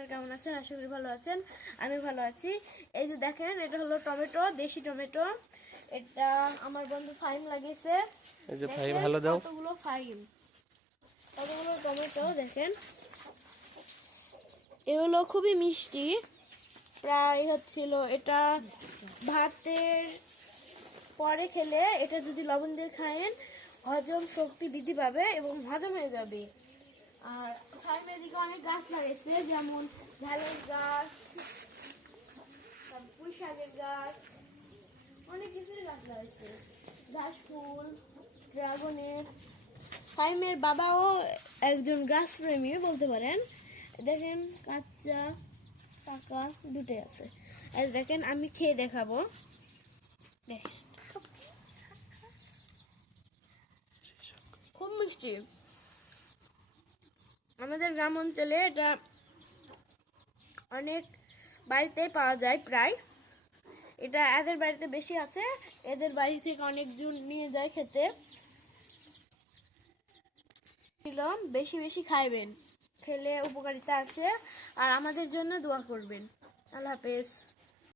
আপনারা কেমন আছেন? আশা করি ভালো আছেন। আমি ভালো আছি। এই যে দেখেন, এটা হলো টমেটো, দেশি টমেটো। এটা আমার বন্ধু ফাইম লাগিয়েছে। এই যে ভাই ভালো দাও। কতগুলো ফাইম, কতগুলো টমেটো দেখেন। এগুলো খুবই মিষ্টি, প্রায় হচ্ছিল এটা ভাতের পরে খেলে এটা যদি লবণ দিয়ে খায়েন হজম শক্তি বৃদ্ধি পাবে এবং হজম হয়ে যাবে। আর ফার্মের দিকে অনেক গাছ লাগাইছে, যেমন ঢালের গাছ, পুঁই শাকের গাছ, অনেক কিছুই গাছ লাগাইছে, ঘাস ফুল, ড্রাগনের। ফাইমের বাবাও একজন গাছ প্রেমী বলতে পারেন। দেখেন কাঁচা পাকা দুটোই আছে। আর দেখেন আমি খেয়ে দেখাবো, দেখেন খুব মিষ্টি। আমাদের গ্রাম অঞ্চলে এটা অনেক বাড়িতে পাওয়া যায়, প্রায় এটা এদের বাড়িতে বেশি আছে। এদের বাড়ি থেকে অনেকজন নিয়ে যায় খেতে। বেশি বেশি খাইবেন, খেলে উপকারিতা আছে। আর আমাদের জন্য দোয়া করবেন। আল্লাহ হাফেজ।